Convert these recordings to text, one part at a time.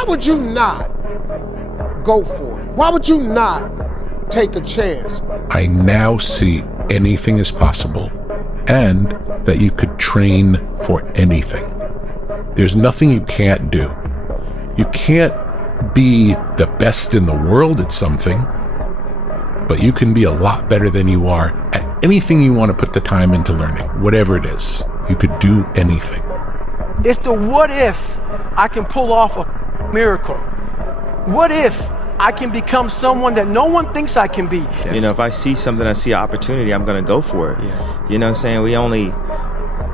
Why would you not go for it? Why would you not take a chance? I now see anything is possible and that you could train for anything. There's nothing you can't do. You can't be the best in the world at something, but you can be a lot better than you are at anything you want to put the time into learning, whatever it is. You could do anything. It's the what if I can pull off a miracle? What if I can become someone that no one thinks I can be? You know, if I see something, I see an opportunity, I'm gonna go for it. Yeah. You know what I'm saying? We only,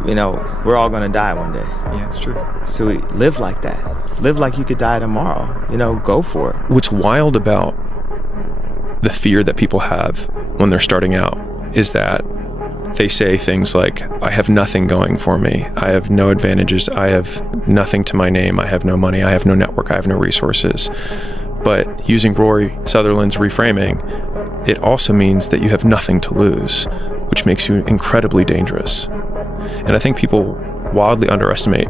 you know, we're all gonna die one day. Yeah, it's true. So we live like that. Live like you could die tomorrow. You know, go for it. What's wild about the fear that people have when they're starting out is that they say things like, I have nothing going for me. I have no advantages. I have nothing to my name. I have no money. I have no network. I have no resources. But using Rory Sutherland's reframing, it also means that you have nothing to lose, which makes you incredibly dangerous. And I think people wildly underestimate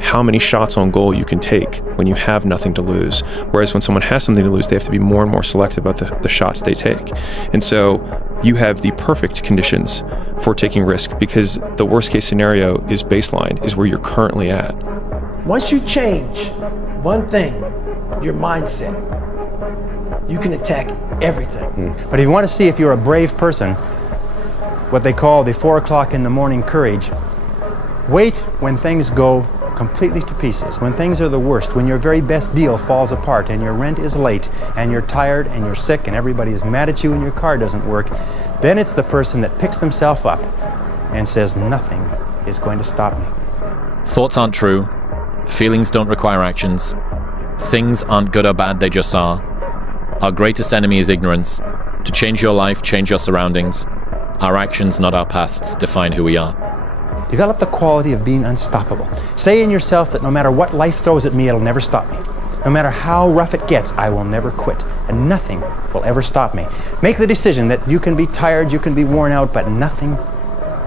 how many shots on goal you can take when you have nothing to lose. Whereas when someone has something to lose, they have to be more and more selective about the shots they take. And so you have the perfect conditions for taking risk, because the worst case scenario is baseline, is where you're currently at. Once you change one thing, your mindset, you can attack everything. But if you want to see if you're a brave person, what they call the 4 o'clock in the morning courage, wait when things go completely to pieces, when things are the worst, when your very best deal falls apart and your rent is late and you're tired and you're sick and everybody is mad at you and your car doesn't work, then it's the person that picks themselves up and says, nothing is going to stop me. Thoughts aren't true. Feelings don't require actions. Things aren't good or bad, they just are. Our greatest enemy is ignorance. To change your life, change your surroundings. Our actions, not our pasts, define who we are. Develop the quality of being unstoppable. Say in yourself that no matter what life throws at me, it'll never stop me. No matter how rough it gets, I will never quit, and nothing will ever stop me. Make the decision that you can be tired, you can be worn out, but nothing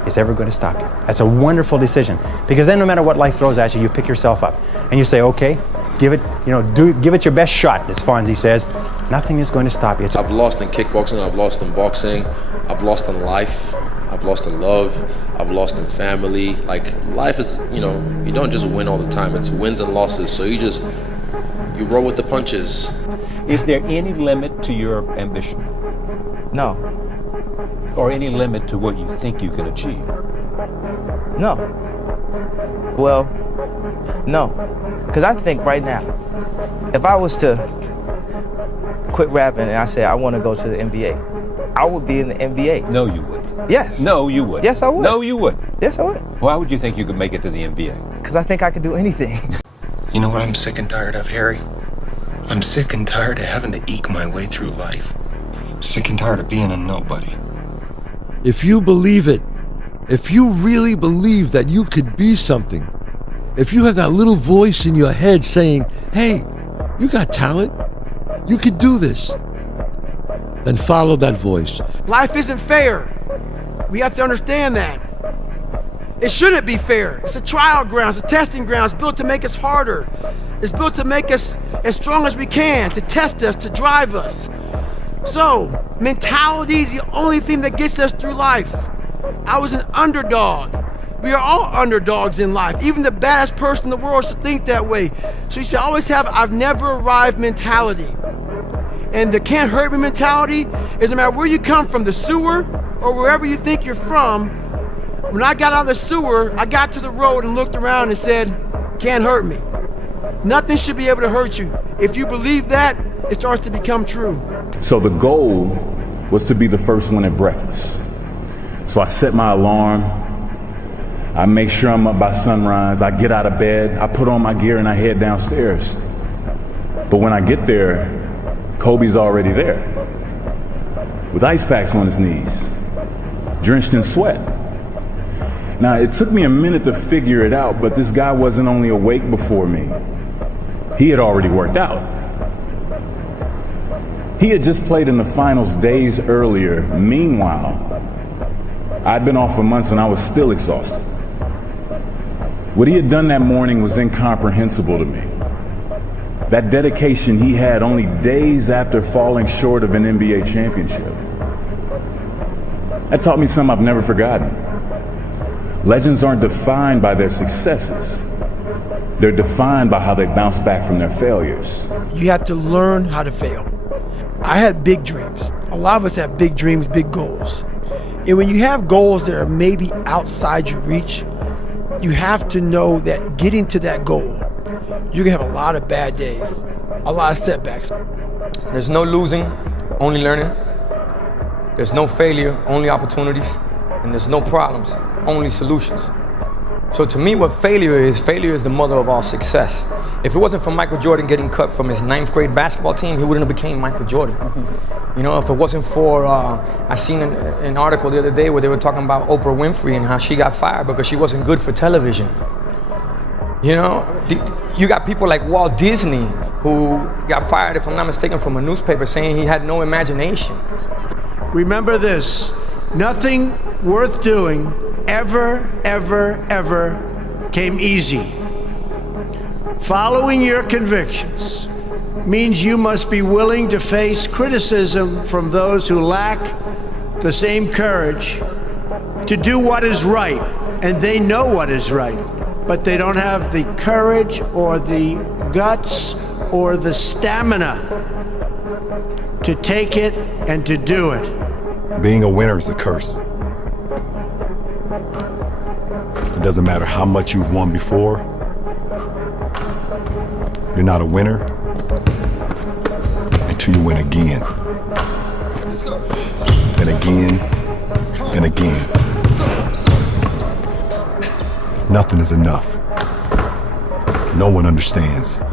is ever going to stop you. That's a wonderful decision, because then no matter what life throws at you, you pick yourself up and you say, okay, give it, give it your best shot, as Fonzie says. Nothing is going to stop you. I've lost in kickboxing, I've lost in boxing, I've lost in life, I've lost in love, I've lost in family. Like, life is, you don't just win all the time. It's wins and losses. So you roll with the punches. Is there any limit to your ambition? No. Or any limit to what you think you can achieve? No. Well, no. Because I think right now, if I was to quit rapping and I say I want to go to the NBA, I would be in the NBA. No, you wouldn't. Yes. No, you wouldn't. Yes, I would. No, you wouldn't. Yes, I would. Why would you think you could make it to the NBA? Because I think I could do anything. You know what I'm sick and tired of, Harry? I'm sick and tired of having to eke my way through life. I'm sick and tired of being a nobody. If you believe it, if you really believe that you could be something, if you have that little voice in your head saying, hey, you got talent, you could do this, then follow that voice. Life isn't fair. We have to understand that. It shouldn't be fair. It's a trial ground, it's a testing ground. It's built to make us harder. It's built to make us as strong as we can, to test us, to drive us. So, mentality is the only thing that gets us through life. I was an underdog. We are all underdogs in life. Even the baddest person in the world should think that way. So you should always have I've never arrived mentality. And the can't hurt me mentality is no matter where you come from, the sewer or wherever you think you're from. When I got out of the sewer, I got to the road and looked around and said, can't hurt me. Nothing should be able to hurt you. If you believe that, it starts to become true. So the goal was to be the first one at breakfast. So I set my alarm. I make sure I'm up by sunrise. I get out of bed. I put on my gear and I head downstairs. But when I get there, Kobe's already there with ice packs on his knees, drenched in sweat. Now, it took me a minute to figure it out, but this guy wasn't only awake before me. He had already worked out. He had just played in the finals days earlier. Meanwhile, I'd been off for months and I was still exhausted. What he had done that morning was incomprehensible to me. That dedication he had only days after falling short of an NBA championship. That taught me something I've never forgotten. Legends aren't defined by their successes. They're defined by how they bounce back from their failures. You have to learn how to fail. I had big dreams. A lot of us have big dreams, big goals. And when you have goals that are maybe outside your reach, you have to know that getting to that goal, you're gonna have a lot of bad days, a lot of setbacks. There's no losing, only learning. There's no failure, only opportunities. And there's no problems, only solutions. So to me, what failure is the mother of all success. If it wasn't for Michael Jordan getting cut from his 9th grade basketball team, he wouldn't have became Michael Jordan. You know, if it wasn't for, I seen an article the other day where they were talking about Oprah Winfrey and how she got fired because she wasn't good for television. You know, you got people like Walt Disney who got fired, if I'm not mistaken, from a newspaper saying he had no imagination. Remember this, nothing worth doing ever, ever, ever came easy. Following your convictions means you must be willing to face criticism from those who lack the same courage to do what is right, and they know what is right, but they don't have the courage or the guts or the stamina to take it and to do it. Being a winner is a curse. It doesn't matter how much you've won before. You're not a winner until you win again. And again, and again. Nothing is enough. No one understands.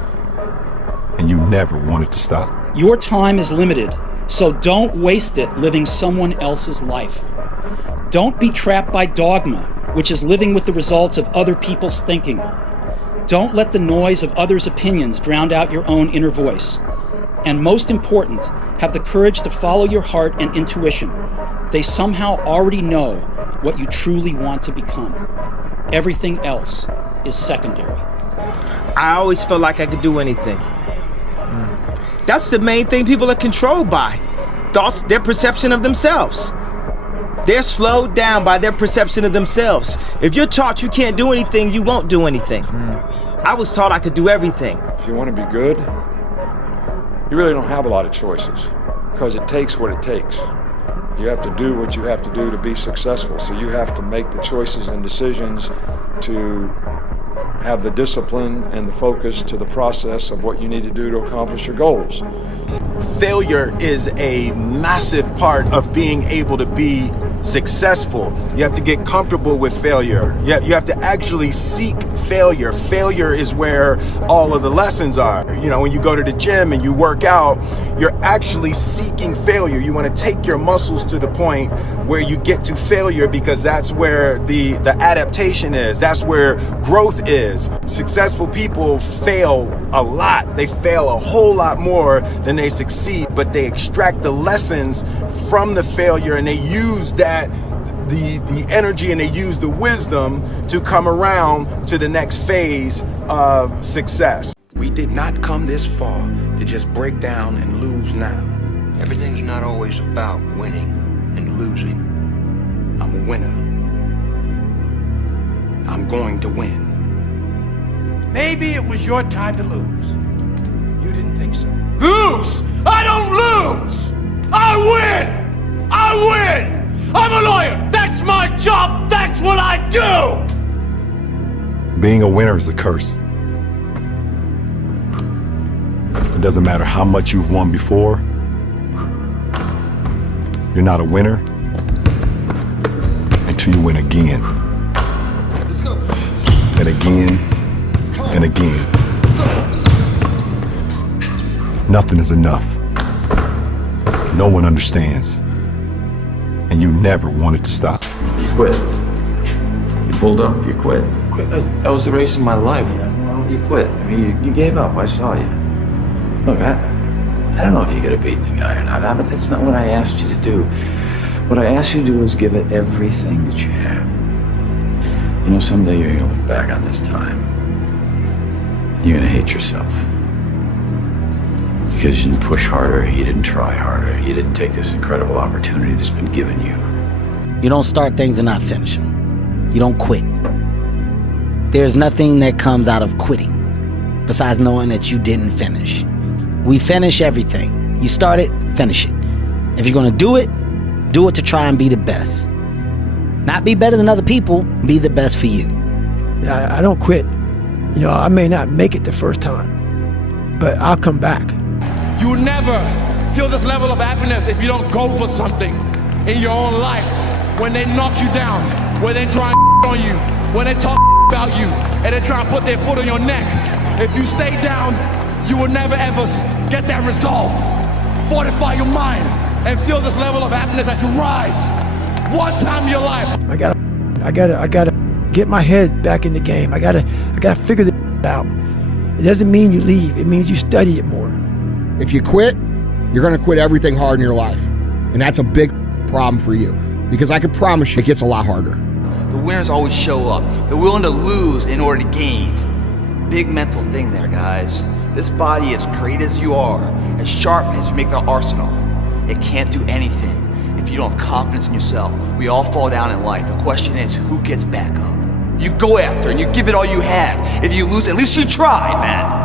And you never want it to stop. Your time is limited, so don't waste it living someone else's life. Don't be trapped by dogma, which is living with the results of other people's thinking. Don't let the noise of others' opinions drown out your own inner voice. And most important, have the courage to follow your heart and intuition. They somehow already know what you truly want to become. Everything else is secondary. I always felt like I could do anything. That's the main thing people are controlled by. Thoughts, their perception of themselves. They're slowed down by their perception of themselves. If you're taught you can't do anything, you won't do anything. I was taught I could do everything. If you want to be good, you really don't have a lot of choices because it takes what it takes. You have to do what you have to do to be successful. So you have to make the choices and decisions to have the discipline and the focus to the process of what you need to do to accomplish your goals. Failure is a massive part of being able to be successful. You have to get comfortable with failure. You have to actually seek failure. Failure is where all of the lessons are. You know, when you go to the gym and you work out, you're actually seeking failure. You want to take your muscles to the point where you get to failure because that's where the adaptation is. That's where growth is. Successful people fail a lot. They fail a whole lot more than they succeed, but they extract the lessons from the failure and they use that the energy and they use the wisdom to come around to the next phase of success. We did not come this far to just break down and lose now. Everything's not always about winning and losing. I'm a winner. I'm going to win. Maybe it was your time to lose. You didn't think so. Lose! I don't lose! I win! I win! I'm a lawyer! That's my job! That's what I do! Being a winner is a curse. It doesn't matter how much you've won before. You're not a winner until you win again. Let's go. And again, and again. Nothing is enough. No one understands. And you never want it to stop. You quit. You pulled up. You quit. Quit. That was the race of my life. You quit. I mean, you gave up. I saw you. Look, I don't know if you're gonna beat the guy or not, but that's not what I asked you to do. What I asked you to do is give it everything that you have. You know, someday you're gonna look back on this time. You're gonna hate yourself. because you didn't push harder, you didn't try harder, you didn't take this incredible opportunity that's been given you. You don't start things and not finish them. You don't quit. There's nothing that comes out of quitting besides knowing that you didn't finish. We finish everything. You start it, finish it. If you're gonna do it to try and be the best. Not be better than other people, be the best for you. I don't quit. You know, I may not make it the first time, but I'll come back. You will never feel this level of happiness if you don't go for something in your own life. When they knock you down, when they try on you, when they talk about you, and they try to put their foot on your neck. If you stay down, you will never ever get that resolve. Fortify your mind and feel this level of happiness as you rise. One time in your life. I gotta get my head back in the game. I gotta figure this out. It doesn't mean you leave. It means you study it more. If you quit, you're gonna quit everything hard in your life. And that's a big problem for you. Because I can promise you it gets a lot harder. The winners always show up. They're willing to lose in order to gain. Big mental thing there, guys. This body, as great as you are, as sharp as you make the arsenal, it can't do anything if you don't have confidence in yourself. We all fall down in life. The question is, who gets back up? You go after and you give it all you have. If you lose, at least you tried, man.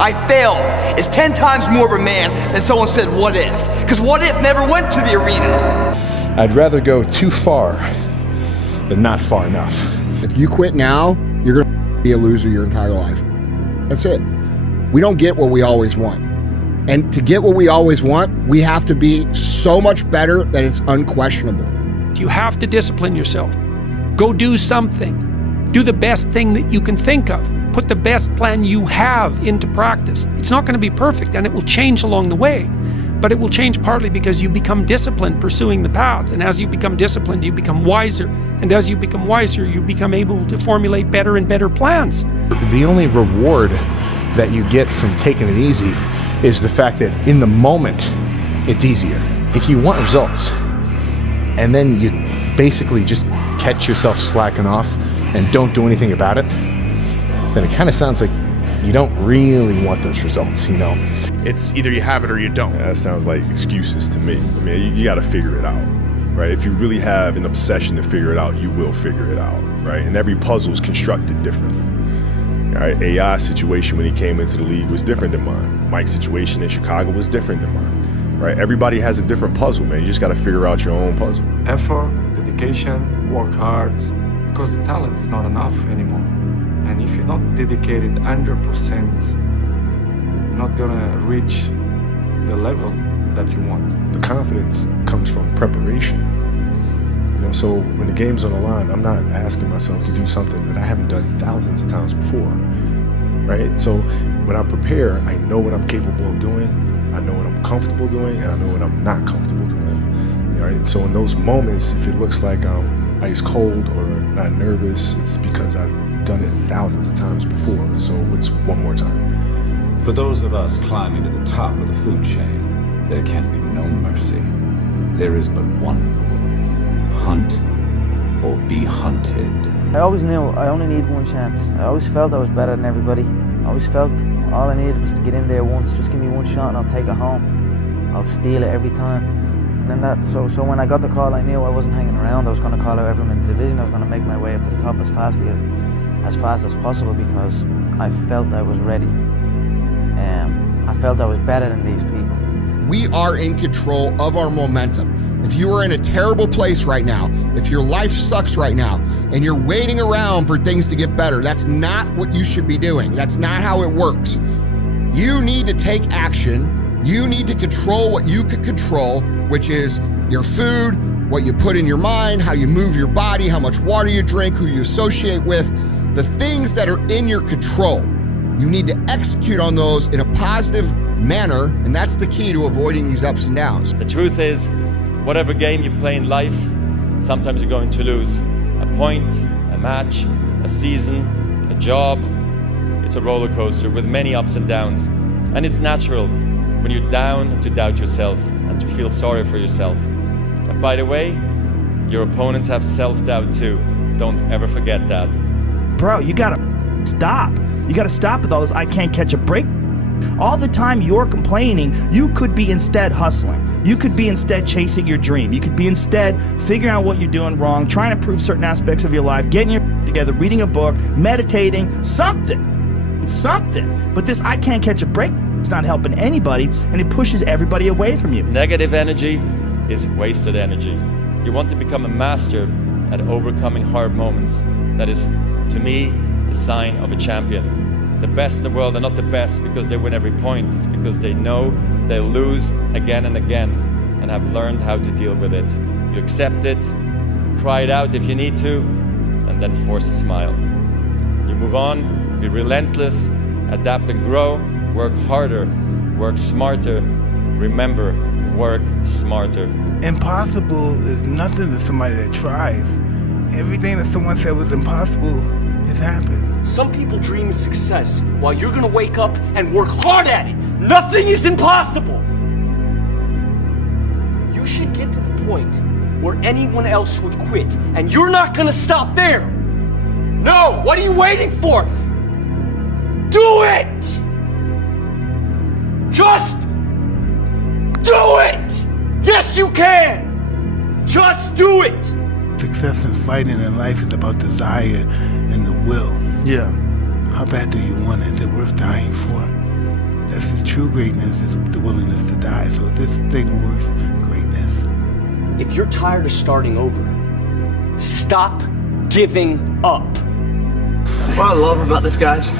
I failed. It's 10 times more of a man than someone said, what if? Because what if never went to the arena. I'd rather go too far than not far enough. If you quit now, you're gonna be a loser your entire life. That's it. We don't get what we always want. And to get what we always want, we have to be so much better that it's unquestionable. You have to discipline yourself. Go do something. Do the best thing that you can think of. Put the best plan you have into practice. It's not going to be perfect, and it will change along the way. But it will change partly because you become disciplined pursuing the path. And as you become disciplined, you become wiser. And as you become wiser, you become able to formulate better and better plans. The only reward that you get from taking it easy is the fact that in the moment, it's easier. If you want results, and then you basically just catch yourself slacking off and don't do anything about it, then it kind of sounds like you don't really want those results, you know? It's either you have it or you don't. That sounds like excuses to me. I mean, you got to figure it out, right? If you really have an obsession to figure it out, you will figure it out, right? And every puzzle is constructed differently. All right, AI's situation when he came into the league was different than mine. Mike's situation in Chicago was different than mine, right? Everybody has a different puzzle, man. You just got to figure out your own puzzle. Effort, dedication, work hard, because the talent is not enough anymore. And if you're not dedicated 100%, you're not gonna reach the level that you want. The confidence comes from preparation. You know, so when the game's on the line, I'm not asking myself to do something that I haven't done thousands of times before, right? So when I prepare, I know what I'm capable of doing, I know what I'm comfortable doing, and I know what I'm not comfortable doing. Right? And so in those moments, if it looks like I'm ice cold or not nervous, it's because I've done it thousands of times before, so it's one more time. For those of us climbing to the top of the food chain, there can be no mercy. There is but one rule: hunt or be hunted. I always knew I only need one chance. I always felt I was better than everybody. I always felt all I needed was to get in there once. Just give me one shot and I'll take it home. I'll steal it every time. And then so when I got the call, I knew I wasn't hanging around. I was going to call out everyone in the division. I was going to make my way up to the top as fast as possible, because I felt I was ready. I felt I was better than these people. We are in control of our momentum. If you are in a terrible place right now, if your life sucks right now, and you're waiting around for things to get better, that's not what you should be doing. That's not how it works. You need to take action. You need to control what you can control, which is your food, what you put in your mind, how you move your body, how much water you drink, who you associate with, the things that are in your control. You need to execute on those in a positive manner, and that's the key to avoiding these ups and downs. The truth is, whatever game you play in life, sometimes you're going to lose. A point, a match, a season, a job. It's a roller coaster with many ups and downs. And it's natural when you're down to doubt yourself and to feel sorry for yourself. And by the way, your opponents have self-doubt too. Don't ever forget that. Bro, you gotta stop. You gotta stop with all this I can't catch a break All the time you're complaining, you could be instead hustling. You could be instead chasing your dream. You could be instead figuring out what you're doing wrong, trying to improve certain aspects of your life, getting your together, reading a book, meditating, something. But this I can't catch a break, it's not helping anybody, and it pushes everybody away from you. Negative energy is wasted energy. You want to become a master at overcoming hard moments. That is, to me, the sign of a champion. The best in the world are not the best because they win every point. It's because they know they'll lose again and again and have learned how to deal with it. You accept it, cry it out if you need to, and then force a smile. You move on, be relentless, adapt and grow, work harder, work smarter. Remember, work smarter. Impossible is nothing to somebody that tries. Everything that someone said was impossible has happened. Some people dream of success while you're gonna wake up and work hard at it. Nothing is impossible. You should get to the point where anyone else would quit, and you're not gonna stop there. No, what are you waiting for? Do it! Just do it! Yes, you can! Just do it! Success in fighting in life is about desire and the will. Yeah. How bad do you want it? Is it worth dying for? That's the true greatness, is the willingness to die. So is this thing worth greatness? If you're tired of starting over, stop giving up. What I love about this, guys,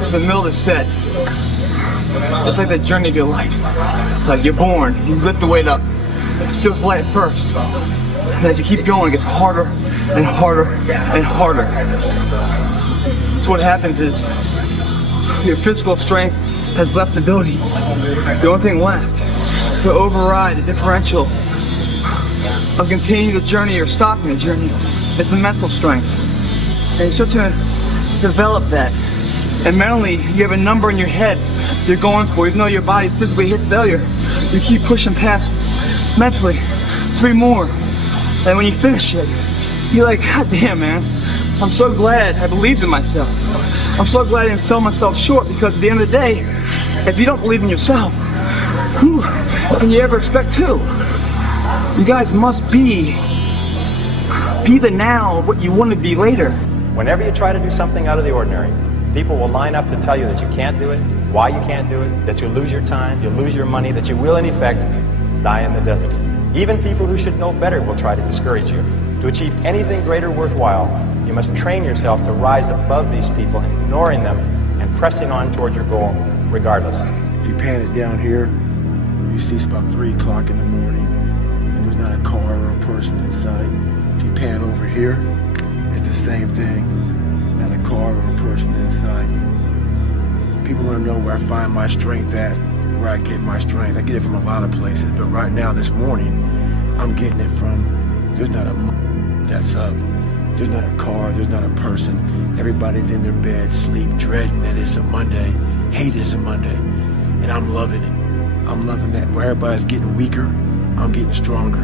it's the middle of the set. It's like the journey of your life. Like you're born, you lift the weight up. It feels light at first. And as you keep going, it gets harder and harder and harder. So what happens is your physical strength has left the building. The only thing left to override the differential of continuing the journey or stopping the journey is the mental strength. And you start to develop that. And mentally, you have a number in your head you're going for, even though your body's physically hit failure. You keep pushing past mentally, 3 more. And when you finish it, you're like, God damn, man, I'm so glad I believed in myself. I'm so glad I didn't sell myself short, because at the end of the day, if you don't believe in yourself, who can you ever expect to? You guys must be the now of what you want to be later. Whenever you try to do something out of the ordinary, people will line up to tell you that you can't do it, why you can't do it, that you'll lose your time, you'll lose your money, that you will in effect die in the desert. Even people who should know better will try to discourage you. To achieve anything greater worthwhile, you must train yourself to rise above these people, ignoring them and pressing on towards your goal regardless. If you pan it down here, you see it's about 3 o'clock in the morning and there's not a car or a person in sight. If you pan over here, it's the same thing. Not a car or a person in sight. People want to know where I find my strength at, where I get my strength. I get it from a lot of places, but right now, this morning, I'm getting it from, there's not a that's up. There's not a car, there's not a person. Everybody's in their bed, sleep, dreading that it's a Monday, hate it's a Monday, and I'm loving it. I'm loving that. Where everybody's getting weaker, I'm getting stronger.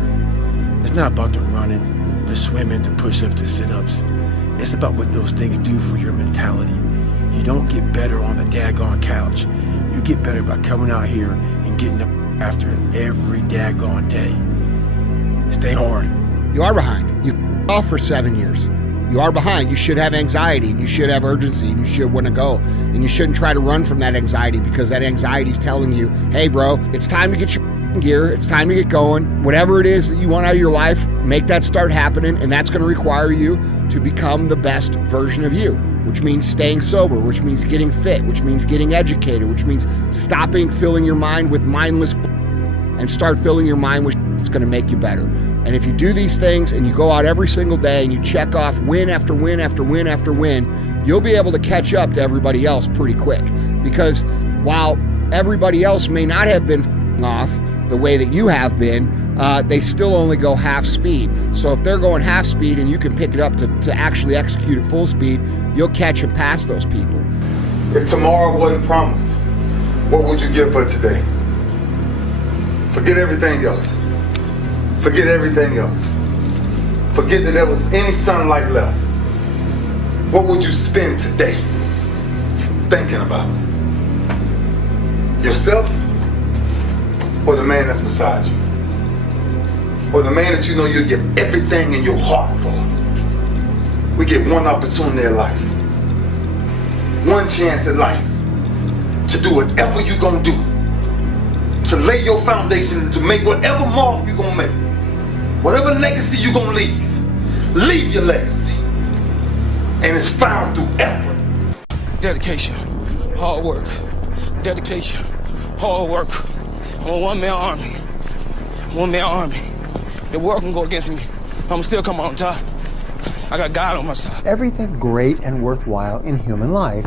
It's not about the running, the swimming, the push-ups, the sit-ups. It's about what those things do for your mentality. You don't get better on the daggone couch. You get better by coming out here and getting up after it every daggone day. Stay hard. You are behind. You've off for 7 years. You are behind. You should have anxiety, and you should have urgency, and you should want to go. And you shouldn't try to run from that anxiety, because that anxiety is telling you, hey, bro, it's time to get your gear. It's time to get going. Whatever it is that you want out of your life, make that start happening, and that's going to require you to become the best version of you, which means staying sober, which means getting fit, which means getting educated, which means stopping filling your mind with mindless and start filling your mind with that's going to make you better. And if you do these things and you go out every single day and you check off win after win after win after win, you'll be able to catch up to everybody else pretty quick. Because while everybody else may not have been off the way that you have been, they still only go half speed. So if they're going half speed and you can pick it up to actually execute at full speed, you'll catch and pass those people. If tomorrow wasn't promised, what would you give for today? Forget everything else. Forget everything else. Forget that there was any sunlight left. What would you spend today thinking about? Yourself or the man that's beside you? Or the man that you know you'll give everything in your heart for? We get one opportunity in life, one chance in life to do whatever you're gonna do, to lay your foundation, to make whatever mark you're gonna make, whatever legacy you're gonna leave your legacy. And it's found through effort. Dedication, hard work, dedication, hard work. I'm a one-man army. One-man army. The world can go against me. I'm still come on top. I got God on my side. Everything great and worthwhile in human life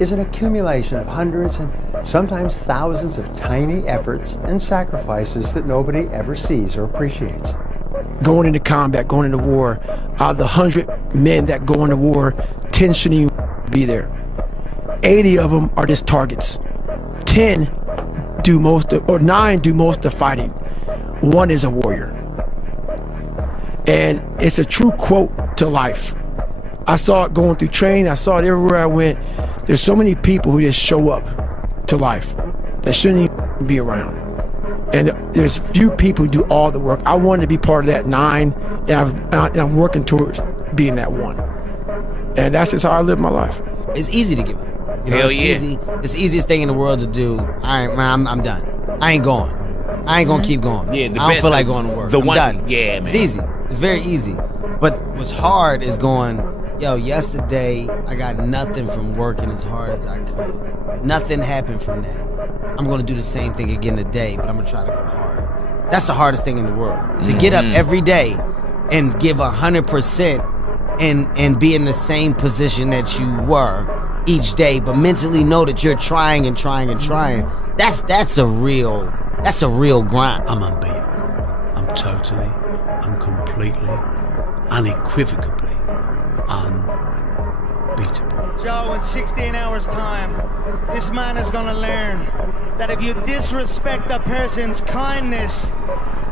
is an accumulation of hundreds and sometimes thousands of tiny efforts and sacrifices that nobody ever sees or appreciates. Going into combat, going into war, out of the 100 men that go into war, 10 shouldn't even be there. 80 of them are just targets. 10 do most of, or 9 do most of the fighting. 1 is a warrior. And it's a true quote to life. I saw it going through training, I saw it everywhere I went. There's so many people who just show up to life that shouldn't even be around. And there's few people who do all the work. I wanted to be part of that 9, and I'm working towards being that 1. And that's just how I live my life. It's easy to give up. You know, Hell it's yeah. easy. It's the easiest thing in the world to do. All right, man, I'm done. I ain't going. I ain't gonna keep going. Yeah, I don't feel like going to work. I'm done. Yeah, man. It's easy. It's very easy. But what's hard is going, yo, yesterday I got nothing from working as hard as I could. Nothing happened from that. I'm gonna do the same thing again today, but I'm gonna try to go harder. That's the hardest thing in the world. To get up every day and give 100% and be in the same position that you were each day, but mentally know that you're trying and trying and trying. That's a real grind. I'm unbeatable. I'm totally, I'm completely, unequivocally unbeatable. Joe, in 16 hours time, this man is gonna learn that if you disrespect a person's kindness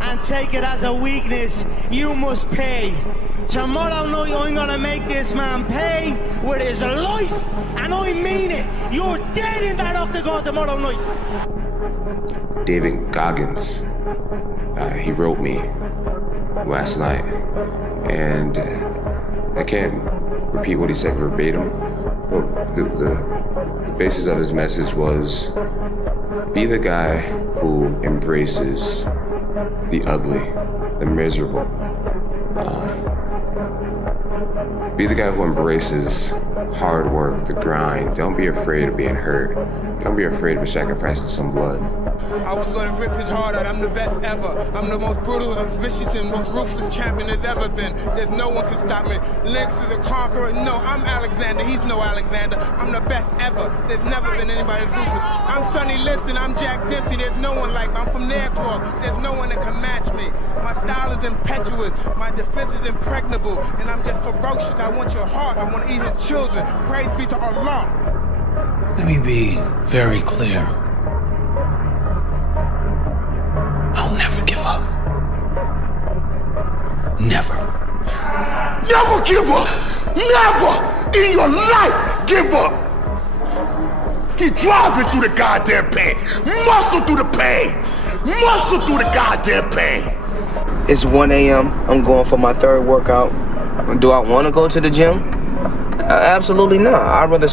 and take it as a weakness, you must pay. Tomorrow night I'm gonna make this man pay with his life, and I mean it. You're dead in that octagon tomorrow night. David Goggins, he wrote me last night, and I can't repeat what he said verbatim, but the basis of his message was, be the guy who embraces the ugly, the miserable. Be the guy who embraces hard work, the grind. Don't be afraid of being hurt. Don't be afraid of sacrificing some blood. I was gonna rip his heart out, I'm the best ever. I'm the most brutal and vicious and most ruthless champion there's ever been. There's no one can stop me. Lennox is a conqueror. No, I'm Alexander, he's no Alexander. I'm the best ever. There's never been anybody as ruthless. I'm Sonny Liston, I'm Jack Dempsey. There's no one like me. I'm from Nairclaw. There's no one that can match me. My style is impetuous. My defense is impregnable. And I'm just ferocious. I want your heart. I want to eat his children. Praise be to Allah. Let me be very clear. I'll never give up. Never. Never give up! Never in your life give up! Keep driving through the goddamn pain. Muscle through the pain. Muscle through the goddamn pain. It's 1 a.m. I'm going for my 3rd workout. Do I want to go to the gym? Absolutely not. I'd rather,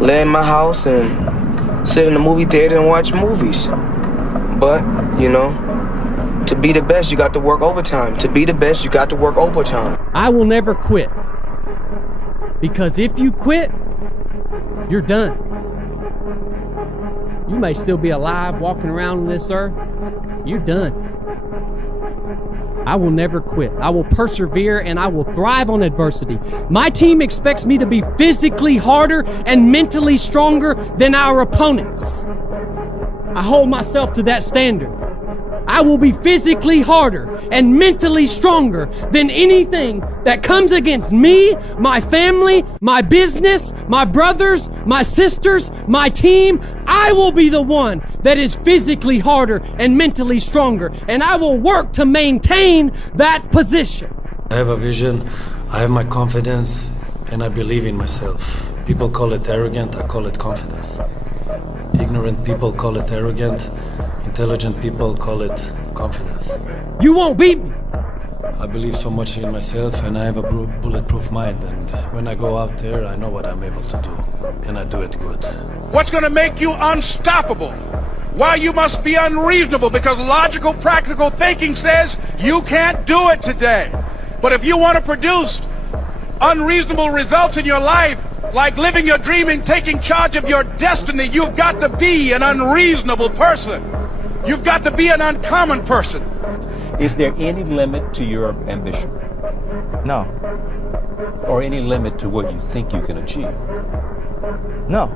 lay in my house and sit in the movie theater and watch movies. But, to be the best, you got to work overtime. To be the best, you got to work overtime. I will never quit. Because if you quit, you're done. You may still be alive walking around on this earth. You're done. I will never quit. I will persevere and I will thrive on adversity. My team expects me to be physically harder and mentally stronger than our opponents. I hold myself to that standard. I will be physically harder and mentally stronger than anything that comes against me, my family, my business, my brothers, my sisters, my team. I will be the one that is physically harder and mentally stronger, and I will work to maintain that position. I have a vision, I have my confidence, and I believe in myself. People call it arrogant, I call it confidence. Ignorant people call it arrogant. Intelligent people call it confidence. You won't beat me. I believe so much in myself, and I have a bulletproof mind. And when I go out there, I know what I'm able to do, and I do it good. What's going to make you unstoppable? Why you must be unreasonable, because logical, practical thinking says you can't do it today. But if you want to produce unreasonable results in your life, like living your dream and taking charge of your destiny, you've got to be an unreasonable person. You've got to be an uncommon person. Is there any limit to your ambition? No. Or any limit to what you think you can achieve? No.